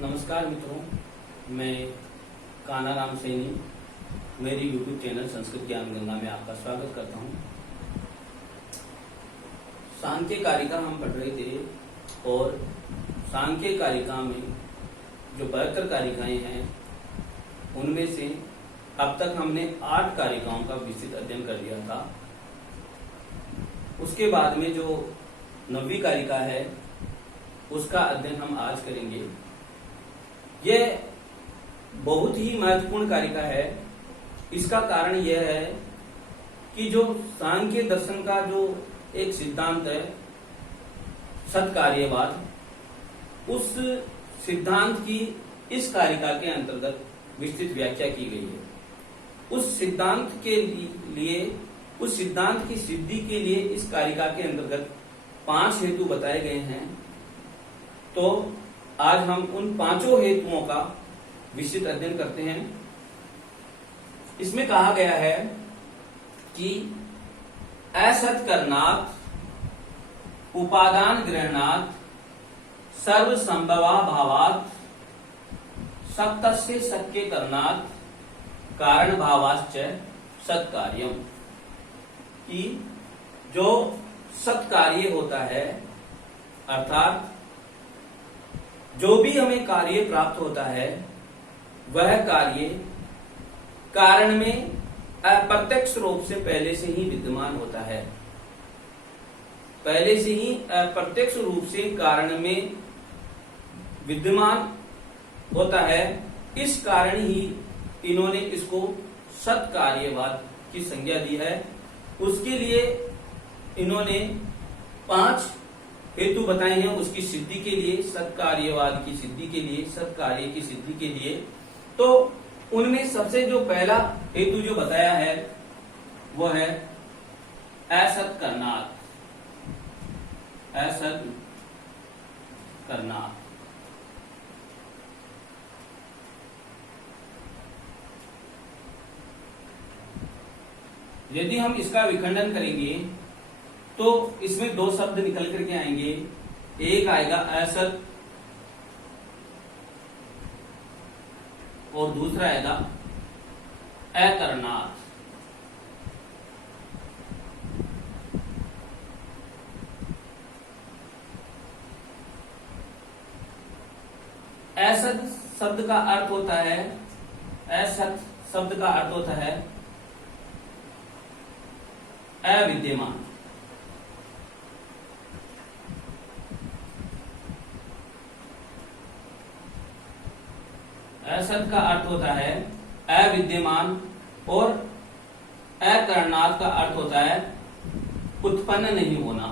नमस्कार मित्रों, मैं काना राम सैनी मेरी यूट्यूब चैनल संस्कृत ज्ञान गंगा में आपका स्वागत करता हूं। सांख्य कारिका हम पढ़ रहे थे और सांख्य कारिका में जो 72 कारिकाएं हैं उनमें से अब तक हमने 8 कारिकाओं का विस्तृत अध्ययन कर लिया था। उसके बाद में जो 9वीं कारिका है उसका अध्ययन हम आज करेंगे। यह बहुत ही महत्वपूर्ण कारिका है। इसका कारण यह है कि जो सांख्य दर्शन का जो एक सिद्धांत है सत्कार्यवाद, उस सिद्धांत की इस कारिका के अंतर्गत विस्तृत व्याख्या की गई है। उस सिद्धांत के लिए, उस सिद्धांत की सिद्धि के लिए इस कारिका के अंतर्गत 5 हेतु बताए गए हैं। तो आज हम उन 5 हेतुओं का विस्तृत अध्ययन करते हैं। इसमें कहा गया है कि असत करनात् उपादान ग्रहणात् सर्व संभवा भावात् सत्तस्य शक्य करनात् कारण भावाश्च सत्कार्यम, कि जो सत्कार्य होता है अर्थात जो भी हमें कार्य प्राप्त होता है वह कार्य कारण में अप्रत्यक्ष रूप से पहले से ही विद्यमान होता है। पहले से ही अप्रत्यक्ष रूप से कारण में विद्यमान होता है। इस कारण ही इन्होंने इसको सत्कार्यवाद की संज्ञा दी है। उसके लिए इन्होंने 5 हेतु बताए हैं उसकी सिद्धि के लिए, सत्कार्यवाद की सिद्धि के लिए, सत्कार्य की सिद्धि के लिए। तो उनमें सबसे जो पहला हेतु जो बताया है वो है असत करनात्। असत करनात्, यदि हम इसका विखंडन करेंगे तो इसमें 2 शब्द निकल करके आएंगे। एक आएगा असत और दूसरा आएगा अकरनात्। असत शब्द का अर्थ होता है, असत शब्द का अर्थ होता है अविद्यमान। असत का अर्थ होता है अविद्यमान और अकरनात् का अर्थ होता है उत्पन्न नहीं होना।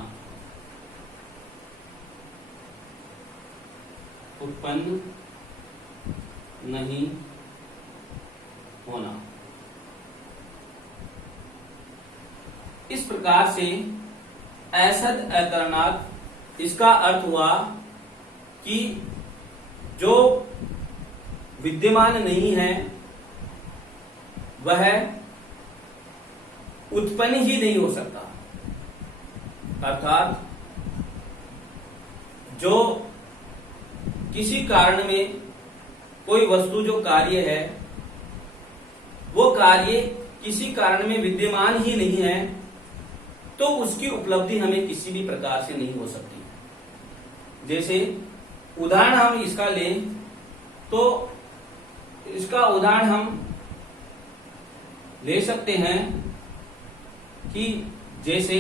उत्पन्न नहीं होना। इस प्रकार से असत अकरनात् इसका अर्थ हुआ कि जो विद्यमान नहीं है वह उत्पन्न ही नहीं हो सकता। अर्थात जो किसी कारण में कोई वस्तु जो कार्य है वो कार्य किसी कारण में विद्यमान ही नहीं है तो उसकी उपलब्धि हमें किसी भी प्रकार से नहीं हो सकती। जैसे उदाहरण हम इसका लें तो इसका उदाहरण हम ले सकते हैं कि जैसे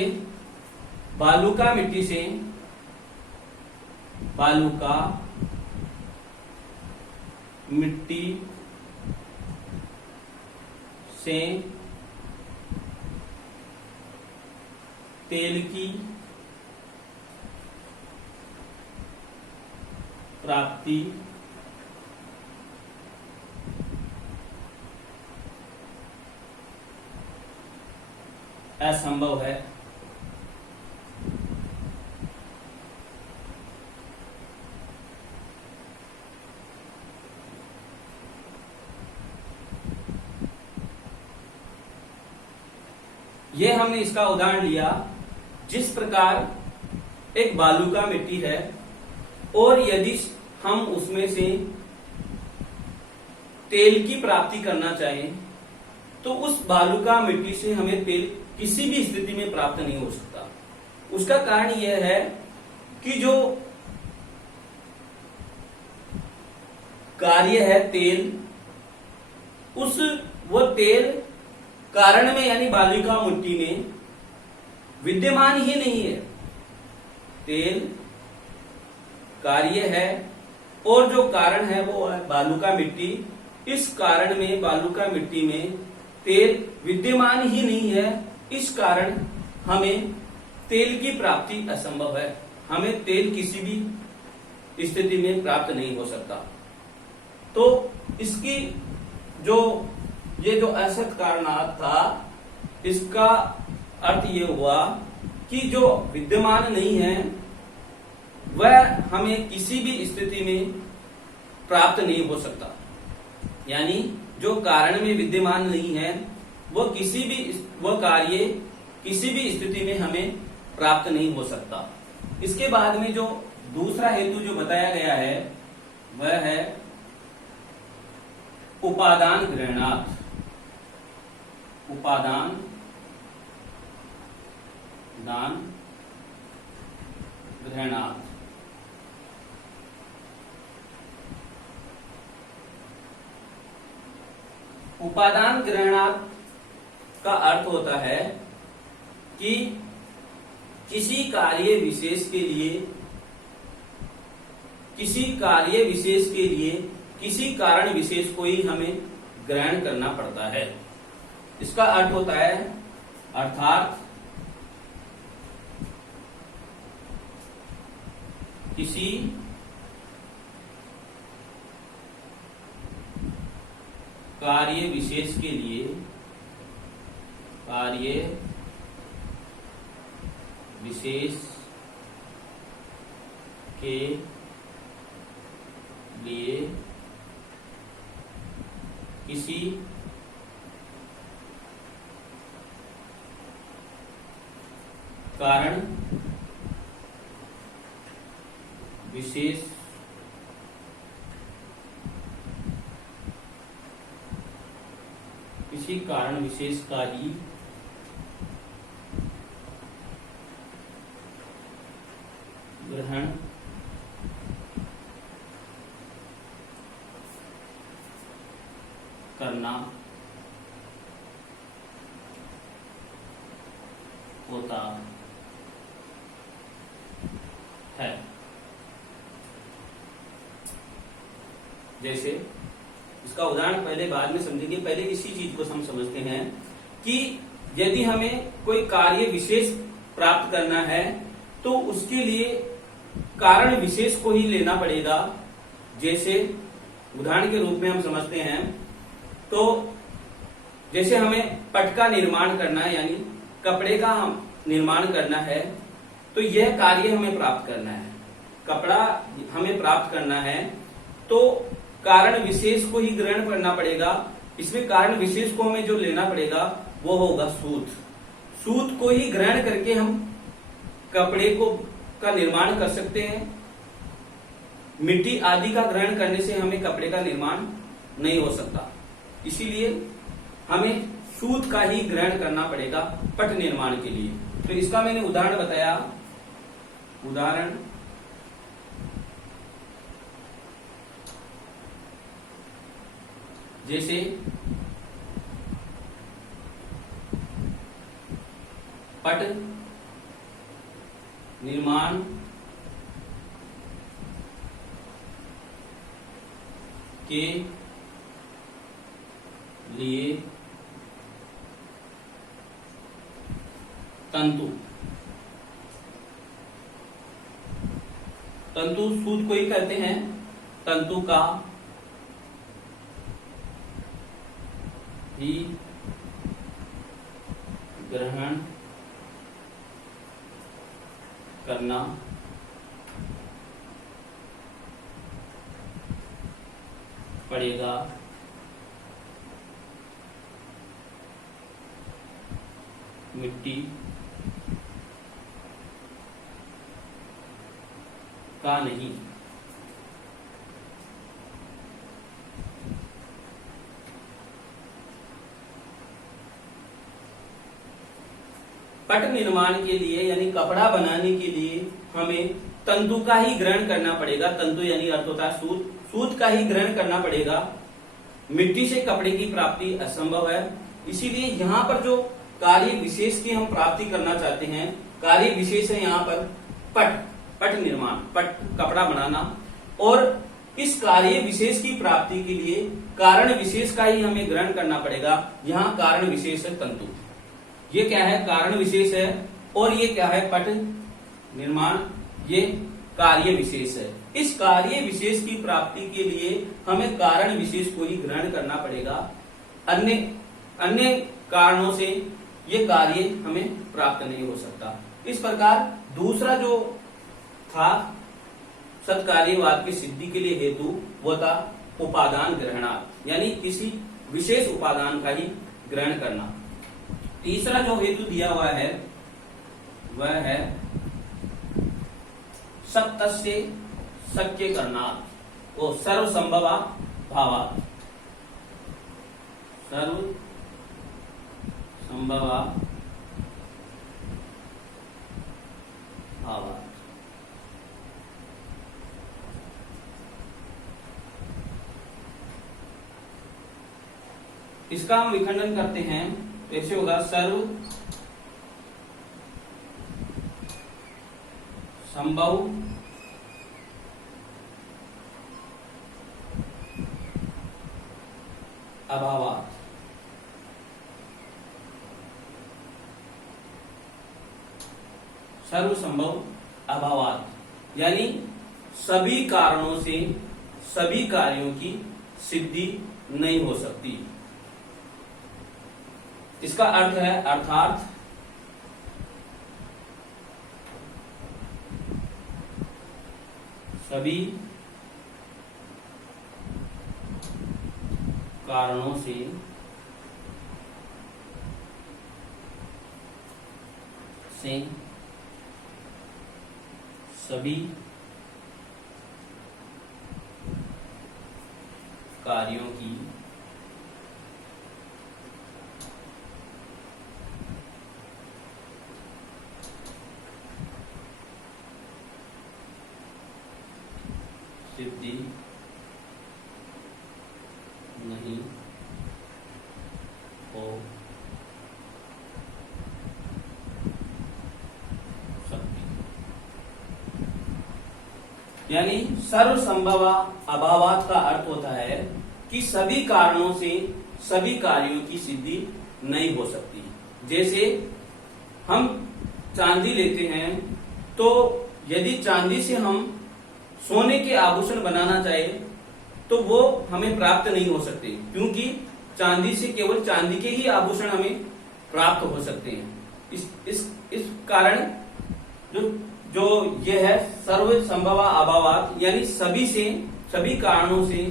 बालूका मिट्टी से, बालूका मिट्टी से तेल की प्राप्ति असंभव है। ये हमने इसका उदाहरण लिया। जिस प्रकार एक बालू का मिट्टी है और यदि हम उसमें से तेल की प्राप्ति करना चाहें तो उस बालुका मिट्टी से हमें तेल किसी भी स्थिति में प्राप्त नहीं हो सकता। उसका कारण यह है कि जो कार्य है तेल, वो तेल कारण में यानी बालुका मिट्टी में विद्यमान ही नहीं है। तेल कार्य है और जो कारण है वो है बालुका मिट्टी। इस कारण में बालुका मिट्टी में तेल विद्यमान ही नहीं है। इस कारण हमें तेल की प्राप्ति असंभव है। हमें तेल किसी भी स्थिति में प्राप्त नहीं हो सकता। तो इसकी ये जो असत कारणात् था, इसका अर्थ ये हुआ कि जो विद्यमान नहीं है वह हमें किसी भी स्थिति में प्राप्त नहीं हो सकता। यानी जो कारण में विद्यमान नहीं है वो कार्य किसी भी स्थिति में हमें प्राप्त नहीं हो सकता। इसके बाद में जो दूसरा हेतु जो बताया गया है वह है उपादान ग्रहणात्। उपादान दान ग्रहणात्। उपादान ग्रहणात् का अर्थ होता है कि किसी कार्य विशेष के लिए किसी कारण विशेष को ही हमें ग्रहण करना पड़ता है। इसका अर्थ होता है अर्थात किसी कार्य विशेष के लिए किसी कारण विशेष का ही ग्रहण करना होता है। जैसे इसका उदाहरण पहले बाद में समझेंगे, पहले इसी चीज को हम समझते हैं कि यदि हमें कोई कार्य विशेष प्राप्त करना है तो उसके लिए कारण विशेष को ही लेना पड़ेगा। जैसे उदाहरण के रूप में हम समझते हैं तो जैसे हमें पट का निर्माण करना है यानी कपड़े का हम निर्माण करना है तो यह कार्य हमें प्राप्त करना है, कपड़ा हमें प्राप्त करना है तो कारण विशेष को ही ग्रहण करना पड़ेगा। इसमें कारण विशेष को हमें जो लेना पड़ेगा वो होगा सूत। सूत को ही ग्रहण करके हम कपड़े का निर्माण कर सकते हैं। मिट्टी आदि का ग्रहण करने से हमें कपड़े का निर्माण नहीं हो सकता, इसीलिए हमें सूत का ही ग्रहण करना पड़ेगा पट निर्माण के लिए। तो इसका मैंने उदाहरण बताया। उदाहरण जैसे पट निर्माण के लिए तंतु सूत को ही कहते हैं, तंतु का ही ग्रहण करना पड़ेगा। मिट्टी का नहीं। पट निर्माण के लिए यानी कपड़ा बनाने के लिए हमें तंतु का ही ग्रहण करना पड़ेगा। तंतु यानी अर्थ होता है सूत, सूत का ही ग्रहण करना पड़ेगा। मिट्टी से कपड़े की प्राप्ति असंभव है। इसीलिए यहाँ पर जो कार्य विशेष की हम प्राप्ति करना चाहते हैं, कार्य विशेष है यहाँ पर पट, पट निर्माण, पट कपड़ा बनाना। और इस कार्य विशेष की प्राप्ति के लिए कारण विशेष का ही हमें ग्रहण करना पड़ेगा। यहाँ कारण विशेष है तंतु, ये क्या है, कारण विशेष है। और ये क्या है, पट निर्माण, ये कार्य विशेष है। इस कार्य विशेष की प्राप्ति के लिए हमें कारण विशेष को ही ग्रहण करना पड़ेगा। अन्य कारणों से ये कार्य हमें प्राप्त नहीं हो सकता। इस प्रकार दूसरा जो था सत्कार्यवाद की सिद्धि के लिए हेतु, वो था उपादान ग्रहणार्थ, यानी किसी विशेष उपादान का ही ग्रहण करना। तीसरा जो हेतु दिया हुआ है वह है सत्तस्य शक्य करणार्थ, वो सर्वसंभवा भावार्थ, सर्वसंभवा भावार्थ। इसका हम विखंडन करते हैं, ऐसे होगा सर्व संभव अभावात। सर्व संभव अभावात यानी सभी कारणों से सभी कार्यों की सिद्धि नहीं हो सकती। इसका अर्थ है अर्थात सभी कारणों से सभी कार्यों की सिद्धि नहीं हो सकती। यानी सर्वसंभव अभावात का अर्थ होता है कि सभी कारणों से सभी कार्यों की सिद्धि नहीं हो सकती। जैसे हम चांदी लेते हैं, तो यदि चांदी से हम सोने के आभूषण बनाना चाहे तो वो हमें प्राप्त नहीं हो सकते, क्योंकि चांदी से केवल चांदी के ही आभूषण हमें प्राप्त हो सकते हैं। इस कारण जो ये है सर्व संभव अभावात, यानी सभी कारणों से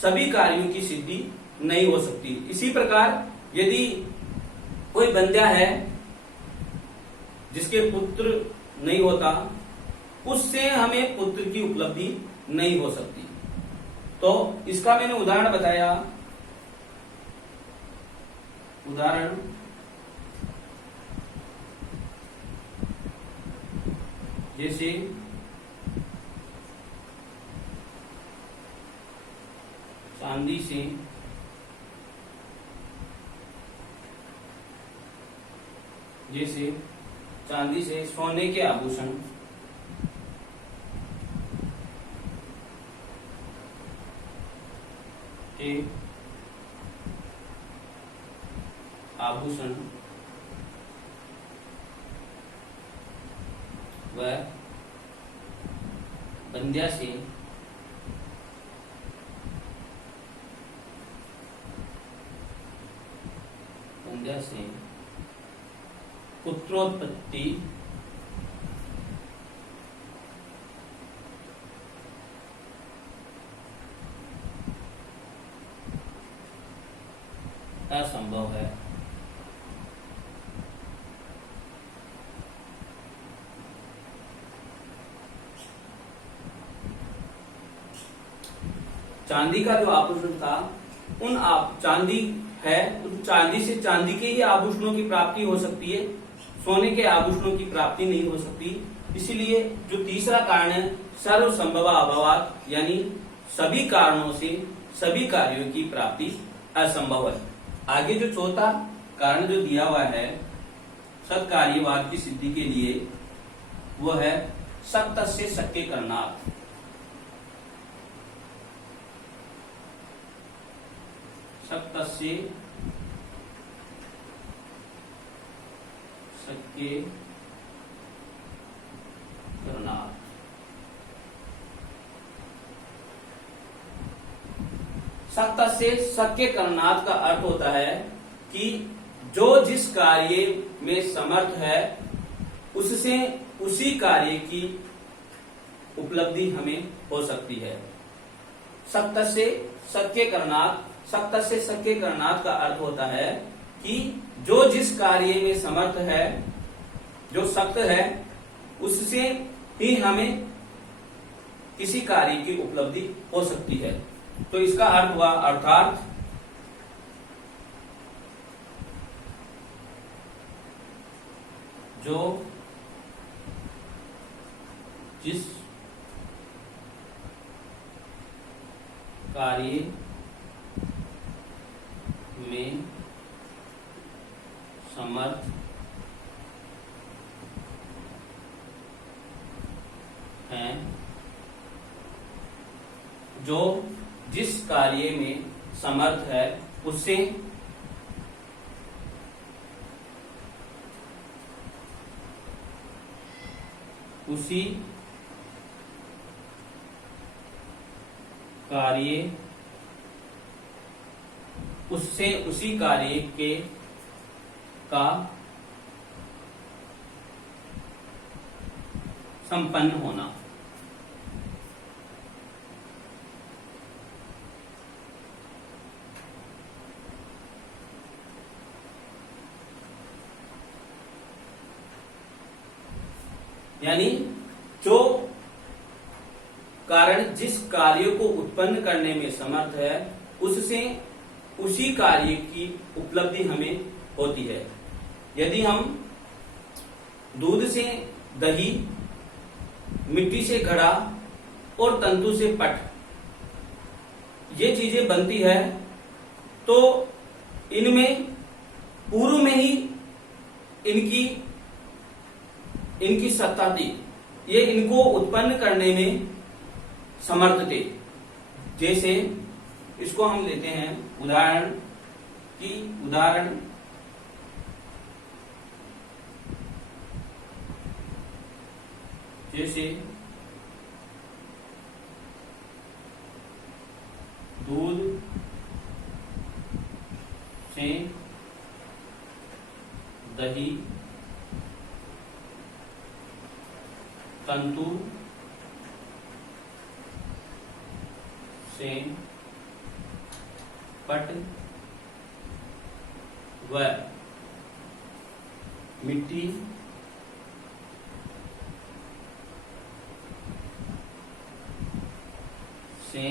सभी कार्यों की सिद्धि नहीं हो सकती। इसी प्रकार यदि कोई बंध्या है जिसके पुत्र नहीं होता, उससे हमें पुत्र की उपलब्धि नहीं हो सकती। तो इसका मैंने उदाहरण बताया। उदाहरण जैसे चांदी से सोने के आभूषण व बंध्या से पुत्रोत्पत्ति असंभव है। चांदी का जो आभूषण था, चांदी है, उस चांदी से चांदी के ही आभूषणों की प्राप्ति हो सकती है। सोने के आभूषणों की प्राप्ति नहीं हो सकती। इसलिए जो तीसरा कारण है सर्व संभव अभावात, यानी सभी कारणों से सभी कार्यों की प्राप्ति असंभव है। आगे जो चौथा कारण जो दिया हुआ है सत्कार्यवाद की सिद्धि के लिए, वो है सत्तस्य शक्य करणात्। सत्तस्य शक्य करणात्। सत्तस्य शक्य करणात् का अर्थ होता है कि जो जिस कार्य में समर्थ है उससे उसी कार्य की उपलब्धि हमें हो सकती है। सत्तस्य शक्य करणात्, सत्तस्य शक्य करणात् का अर्थ होता है कि जो जिस कार्य में समर्थ है, जो सत्य है, उससे ही हमें किसी कार्य की उपलब्धि हो सकती है। तो इसका अर्थ हुआ अर्थात जो जिस कार्य में समर्थ हैं, जो जिस कार्य में समर्थ है उससे उसी कार्य, उससे उसी कार्य के का संपन्न होना। यानी जो कारण जिस कार्य को उत्पन्न करने में समर्थ है उससे उसी कार्य की उपलब्धि हमें होती है। यदि हम दूध से दही, मिट्टी से घड़ा और तंतु से पट, ये चीजें बनती है, तो इनमें पूर्व में ही इनकी सत्ता थी, ये इनको उत्पन्न करने में समर्थ थे। जैसे इसको हम लेते हैं उदाहरण जैसे दूध से दही, तंतु से पट व मिट्टी से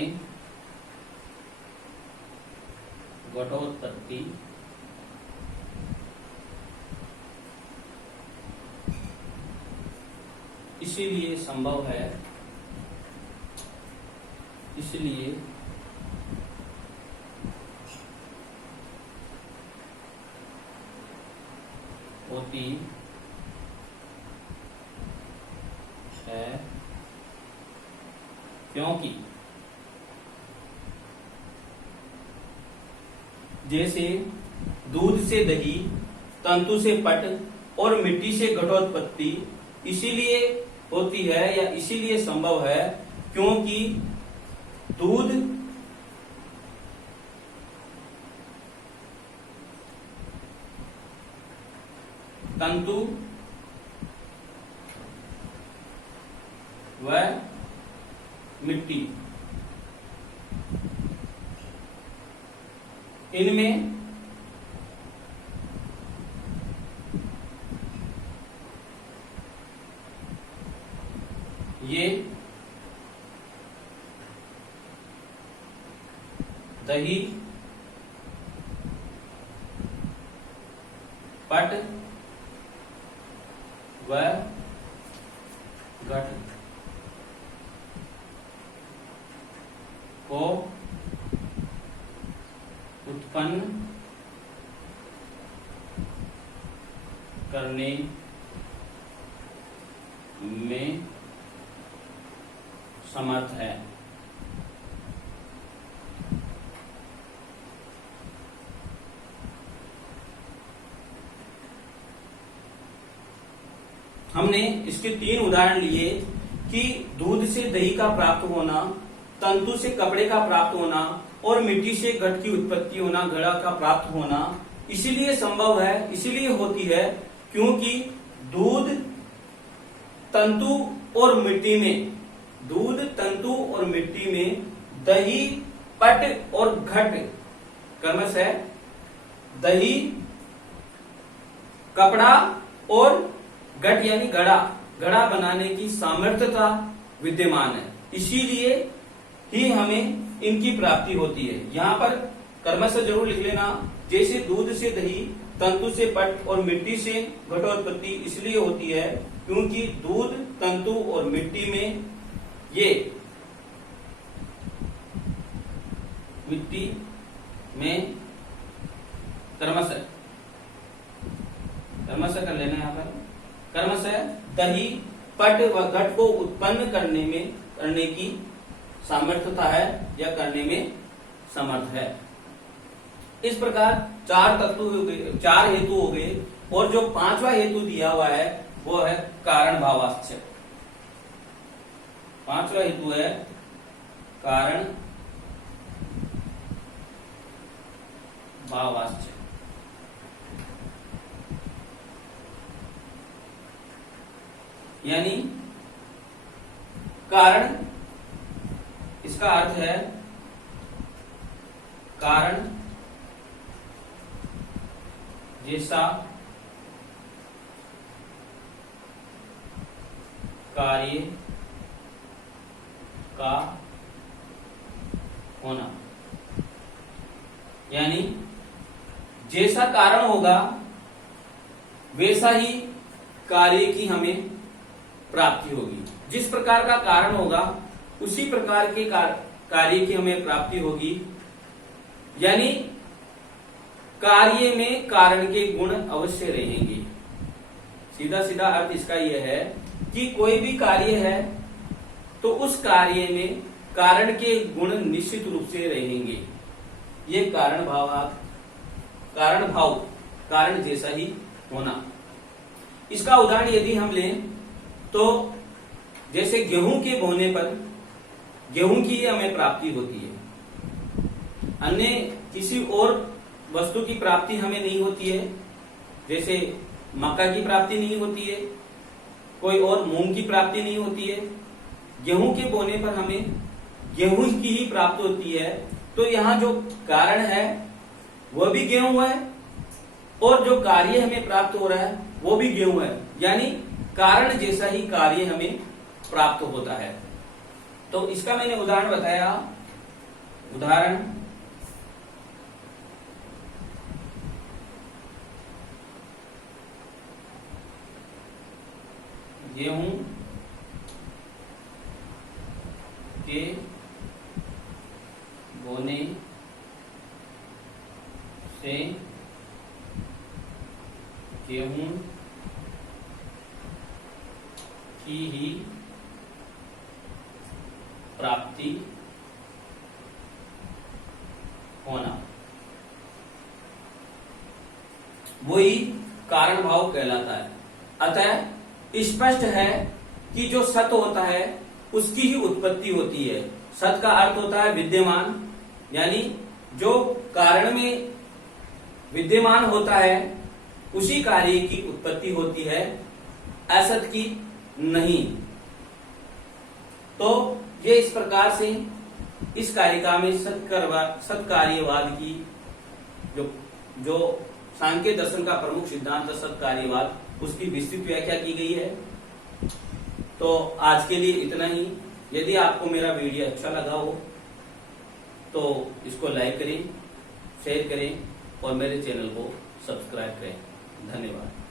घटोत्पत्ति इसीलिए संभव है, इसलिए होती है, क्योंकि जैसे दूध से दही, तंतु से पट और मिट्टी से घटोत्पत्ति इसीलिए होती है या इसीलिए संभव है क्योंकि दूध तंतु व मिट्टी इनमें ये दही, पट घट को उत्पन्न करने में समर्थ है। हमने इसके 3 उदाहरण लिए कि दूध से दही का प्राप्त होना, तंतु से कपड़े का प्राप्त होना और मिट्टी से घट की उत्पत्ति होना, घड़ा का प्राप्त होना इसीलिए संभव है, इसीलिए होती है क्योंकि दूध तंतु और मिट्टी में, दूध तंतु और मिट्टी में दही पट और घट क्रमश है, दही कपड़ा और घट यानी घड़ा, घड़ा बनाने की सामर्थ्यता विद्यमान है, इसीलिए ही हमें इनकी प्राप्ति होती है। यहाँ पर कर्मश जरूर लिख लेना, जैसे दूध से दही, तंतु से पट और मिट्टी से घटोत्पत्ति इसलिए होती है क्योंकि दूध तंतु और मिट्टी में, ये मिट्टी में कर्मश कर लेना, यहाँ पर कर्मश है दही पट व घट को उत्पन्न करने की सामर्थ्यता है या करने में समर्थ है। इस प्रकार 4 तत्व हो गए, 4 हेतु हो गए और जो 5वां हेतु दिया हुआ है वो है कारण भावाश्चर्य। 5वां हेतु है कारण भावाश्चर्य। यानी कारण, इसका अर्थ है कारण जैसा कार्य का होना, यानी जैसा कारण होगा वैसा ही कार्य की हमें प्राप्ति होगी। जिस प्रकार का कारण होगा उसी प्रकार के कार्य की हमें प्राप्ति होगी, यानी कार्य में कारण के गुण अवश्य रहेंगे। सीधा सीधा अर्थ इसका यह है कि कोई भी कार्य है तो उस कार्य में कारण के गुण निश्चित रूप से रहेंगे। ये कारण भाव कारण जैसा ही होना। इसका उदाहरण यदि हम लें तो जैसे गेहूं के बोने पर गेहूं की हमें प्राप्ति होती है, अन्य किसी और वस्तु की प्राप्ति हमें नहीं होती है, जैसे मक्का की प्राप्ति नहीं होती है, कोई और मूंग की प्राप्ति नहीं होती है। गेहूं के बोने पर हमें गेहूं की ही प्राप्त होती है। तो यहाँ जो कारण है वह भी गेहूं है और जो कार्य हमें प्राप्त हो रहा है वो भी गेहूं है, यानी कारण जैसा ही कार्य हमें प्राप्त होता है। तो इसका मैंने उदाहरण बताया। उदाहरण गेहूं के बोने से गेहूं की ही प्राप्ति होना, वही कारण भाव कहलाता है। अतः स्पष्ट है कि जो सत होता है उसकी ही उत्पत्ति होती है। सत का अर्थ होता है विद्यमान, यानी जो कारण में विद्यमान होता है उसी कार्य की उत्पत्ति होती है, असत की नहीं। तो ये इस प्रकार से इस कारिका में सत्कार्यवाद की जो सांख्य दर्शन का प्रमुख सिद्धांत सत्कार्यवाद, उसकी विस्तृत व्याख्या की गई है। तो आज के लिए इतना ही। यदि आपको मेरा वीडियो अच्छा लगा हो तो इसको लाइक करें, शेयर करें और मेरे चैनल को सब्सक्राइब करें। धन्यवाद।